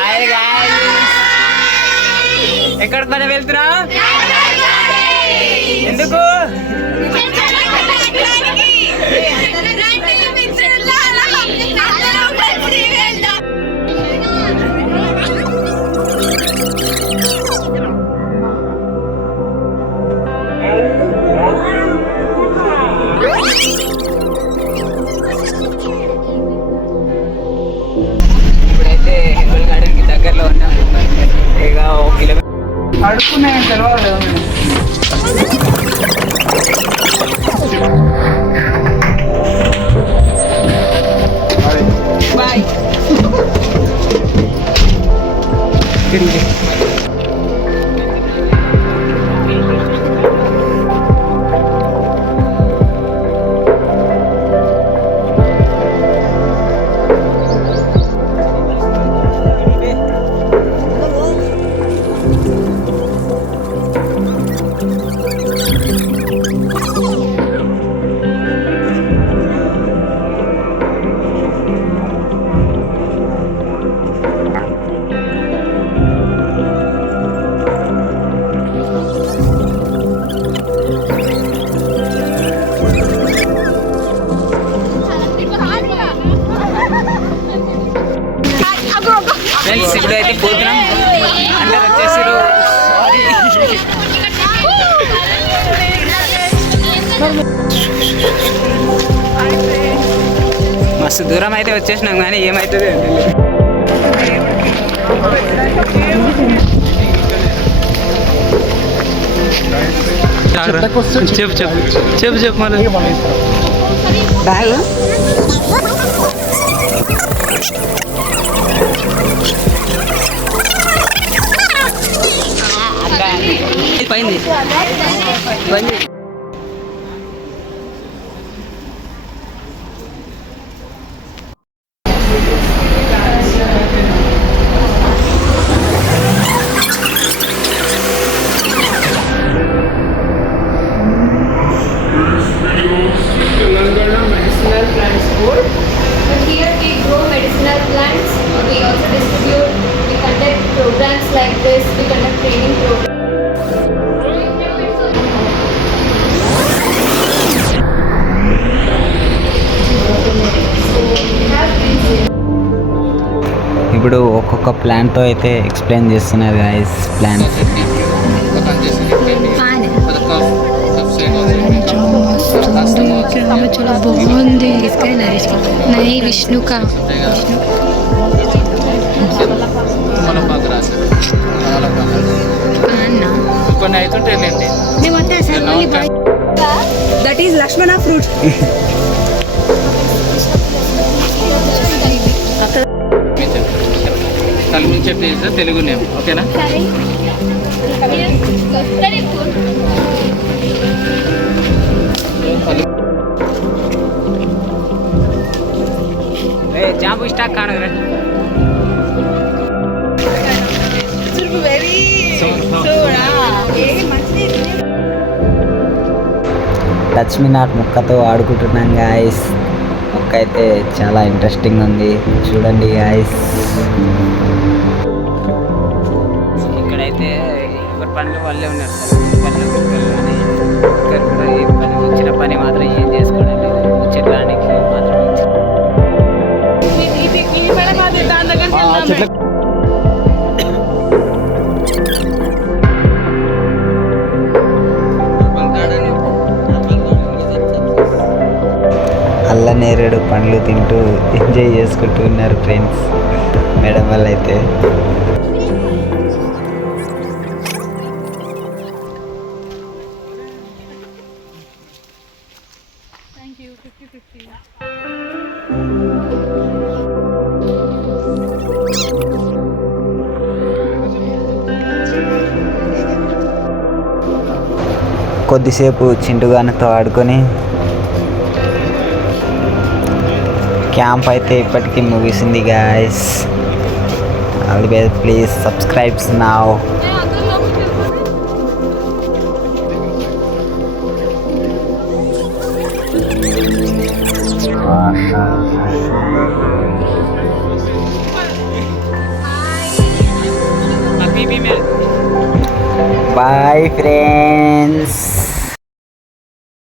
Hi guys, ఎక్కడ పని వెళ్తున్నా? ఎందుకు? ఇప్పుడైతే హింబల్ గార్డెన్ కి దగ్గరలో ఉన్నాం. ఇక 1 కిలోమీటర్ అడుక్కున్నాయి తెలవాలి. బాయ్. ఫ్రెండ్స్ ఇప్పుడైతే పోతున్నాం. అందరు వచ్చేసారు. మస్తు దూరం అయితే వచ్చేసినాం కానీ ఏమవుతుంది చెప్పు చెప్పు చెప్పు చెప్పు మళ్ళీ బ్యాగ్ పైంది పైంది. Medicinal plants board. So here we grow medicinal plants. We also distribute. We conduct programs like this. We conduct training programs. ఇప్పుడు ఒక్కొక్క ప్లాన్తో అయితే ఎక్స్ప్లెయిన్ చేస్తున్నారు గాయస్. ప్లాన్స్ చాలా బాగుంది. నై విష్ణుక కొన్ని అవుతుంటాయిలేండి. That is Lakshmana fruit. కలిమి చెట్టు తెలుగు నేమ్ ఓకేనా? జాంబు స్టాక్ కాను లక్ష్మీనాథ్ ముక్కతో ఆడుకుంటున్నాం గాయస్. మొక్క అయితే చాలా ఇంట్రెస్టింగ్ ఉంది, చూడండి గాయస్. ఇక్కడైతే ఎవరి పనులు వాళ్ళే ఉన్నారు సార్. పనులు కుక్కలు కానీ ఇక్కడ కూడా ఈ పని వచ్చిన పని మాత్రం ఏం చేసుకోవడం లేదు. ముచ్చట్లానికి మాత్రం అల్ల నేరేడు పండ్లు తింటూ ఎంజాయ్ చేసుకుంటూ ఉన్నారు ఫ్రెండ్స్ మేడం వాళ్ళు అయితే. కొద్దిసేపు చింటుగానతో ఆడుకొని క్యాంప్ అయితే ఇప్పటికీ ముగిసింది guys. All the best, please subscribes now. बीबी में बाय फ्रेंड्स.